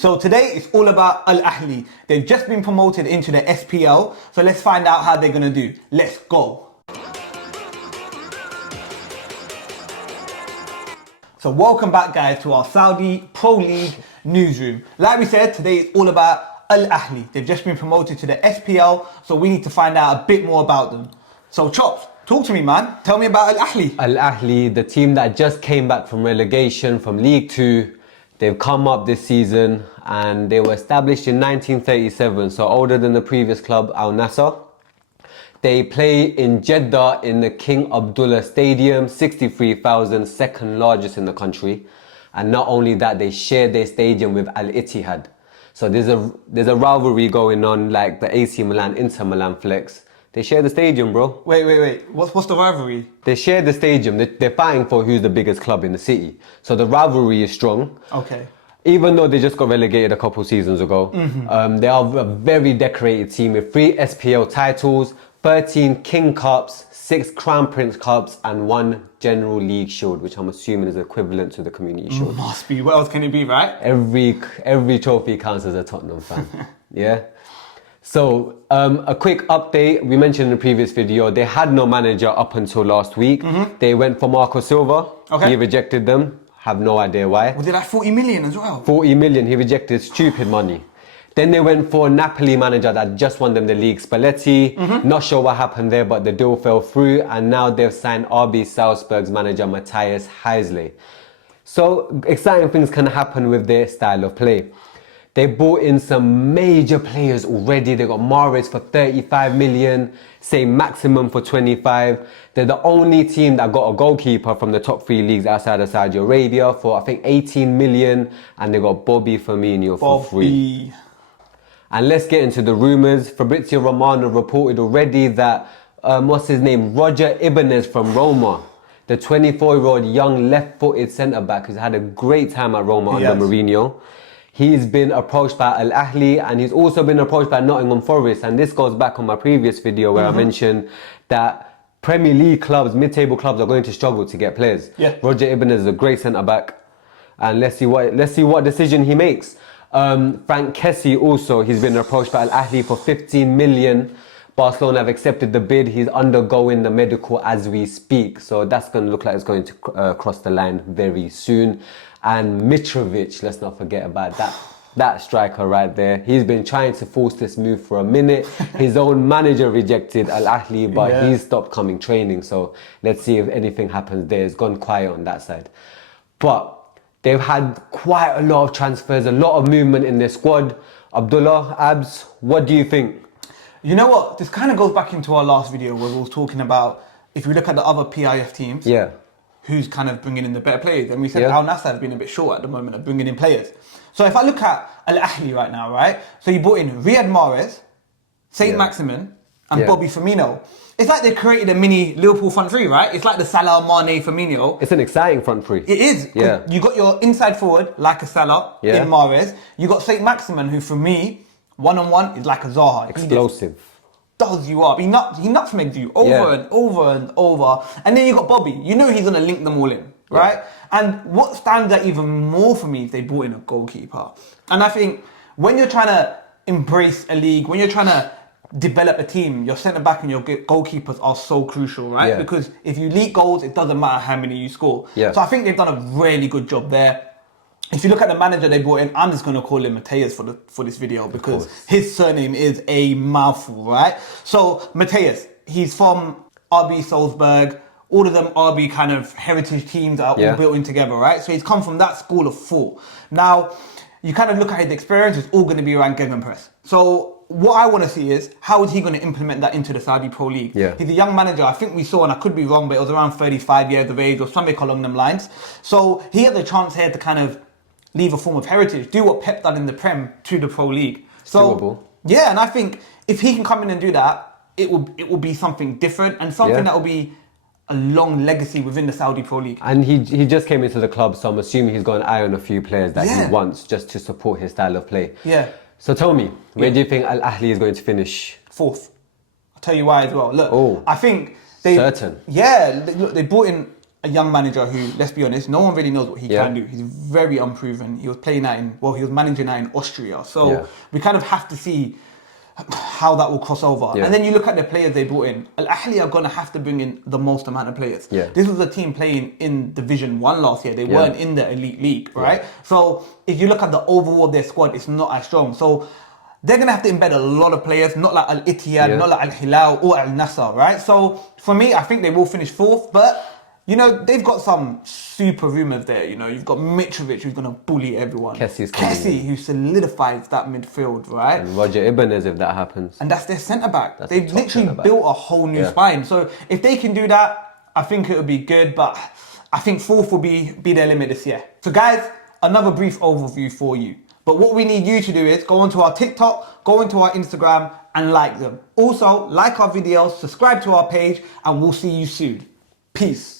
So today it's all about Al-Ahli. They've just been promoted into the SPL, so let's find out how they're going to do. Let's go. So welcome back guys to our Saudi Pro League newsroom. Like we said, today it's all about Al-Ahli. They've just been promoted to the SPL, so we need to find out a bit more about them. So Chops, talk to me man, tell me about Al-Ahli. Al-Ahli, the team that just came back from relegation from League 2. They've come up this season and they were established in 1937, so older than the previous club, Al Nassr. They play in Jeddah in the King Abdullah Stadium, 63,000, second largest in the country. And not only that, they share their stadium with Al-Ittihad. So there's a rivalry going on like the AC Milan, Inter Milan flex. They share the stadium, bro. Wait. What's the rivalry? They share the stadium. They're fighting for who's the biggest club in the city. So the rivalry is strong. Okay. Even though they just got relegated a couple seasons ago, they are a very decorated team with 3 SPL titles, 13 King Cups, 6 Crown Prince Cups, and 1 General League Shield, which I'm assuming is equivalent to the Community Shield. Must be. What else can it be, right? Every trophy counts as a Tottenham fan. Yeah. So a quick update. We mentioned in the previous video they had no manager up until last week. They went for Marco Silva. Okay. He rejected them. Have no idea why. Was it like 40 million as well? 40 million. He rejected stupid money. Then they went for a Napoli manager that just won them the league, Spalletti. Not sure what happened there, but the deal fell through. And now they've signed RB Salzburg's manager, Matthias Heisley. So exciting things can happen with their style of play. They brought in some major players already. They got Mahrez for 35 million, say maximum for 25. They're the only team that got a goalkeeper from the top 3 leagues outside of Saudi Arabia for I think 18 million. And they got Bobby Firmino for 3. And let's get into the rumours. Fabrizio Romano reported already that, what's his name? Roger Ibanez from Roma. The 24-year-old young left-footed centre-back who's had a great time at Roma under Mourinho. He's been approached by Al-Ahli and he's also been approached by Nottingham Forest. And this goes back on my previous video where I mentioned that Premier League clubs, mid-table clubs are going to struggle to get players. Yeah. Roger Ibanez is a great centre-back. And let's see what decision he makes. Frank Kessie also, he's been approached by Al-Ahli for 15 million. Barcelona have accepted the bid. He's undergoing the medical as we speak. So that's going to look like it's going to cross the line very soon. And Mitrovic, let's not forget about that striker right there. He's been trying to force this move for a minute. His own manager rejected Al-Ahli, but he's stopped coming training. So let's see if anything happens there. It's gone quiet on that side. But they've had quite a lot of transfers, a lot of movement in their squad. Abdullah, Abs, what do you think? You know what? This kind of goes back into our last video where we were talking about, if we look at the other PIF teams, who's kind of bringing in the better players. And we said Al Nassr has been a bit short at the moment of bringing in players. So if I look at Al-Ahli right now, right? So you brought in Riyad Mahrez, Saint Maximin, and Bobby Firmino. It's like they created a mini Liverpool front three, right? It's like the Salah, Mane, Firmino. It's an exciting front three. It is. Yeah. You got your inside forward, like a Salah, in Mahrez. You got Saint Maximin, who for me, one-on-one, is like a Zaha. Explosive. Does you up. He nutmegs you over and over and over. And then you got Bobby. You know he's going to link them all in, right? And what stands out even more for me is they brought in a goalkeeper. And I think when you're trying to embrace a league, when you're trying to develop a team, your centre-back and your goalkeepers are so crucial, right? Because if you leak goals, it doesn't matter how many you score. So I think they've done a really good job there. If you look at the manager they brought in, I'm just going to call him Matthias for this video because his surname is a mouthful, right? So Matthias, he's from RB Salzburg. All of them RB kind of heritage teams that are all built in together, right? So he's come from that school of thought. Now, you kind of look at his experience, it's all going to be around gegenpress. So what I want to see is, how is he going to implement that into the Saudi Pro League? He's a young manager, I think we saw, and I could be wrong, but it was around 35 years of age or something along them lines. So he had the chance here to kind of leave a form of heritage, do what Pep done in the Prem to the Pro League. So doable. Yeah, and I think if he can come in and do that, it will be something different and something that will be a long legacy within the Saudi Pro League. And he just came into the club, so I'm assuming he's got an eye on a few players that he wants just to support his style of play. So tell me, where do you think Al-Ahli is going to finish? 4th. I'll tell you why as well. Look, I think they... Certain. Yeah, look, they brought in a young manager who, let's be honest, no one really knows what he Yeah. can do. He's very unproven. He was playing that he was managing that in Austria. So Yeah. we kind of have to see how that will cross over. Yeah. And then you look at the players they brought in. Al-Ahli are going to have to bring in the most amount of players. Yeah. This was a team playing in Division 1 last year. They Yeah. weren't in the elite league, right? So if you look at the overall of their squad, it's not as strong. So they're going to have to embed a lot of players, not like Al-Ittihad, Yeah. not like Al-Hilal or Al-Nasser, right? So for me, I think they will finish 4th, but you know, they've got some super rumours there. You know, you've got Mitrovic who's going to bully everyone. Kessie's coming Kessie, who solidifies that midfield, right? And Roger Ibanez, if that happens. And that's their centre-back. That's They've the top literally centre-back. built a whole new Yeah. spine. So if they can do that, I think it would be good. But I think 4th will be their limit this year. So guys, another brief overview for you. But what we need you to do is go onto our TikTok, go into our Instagram and like them. Also, like our videos, subscribe to our page, and we'll see you soon. Peace.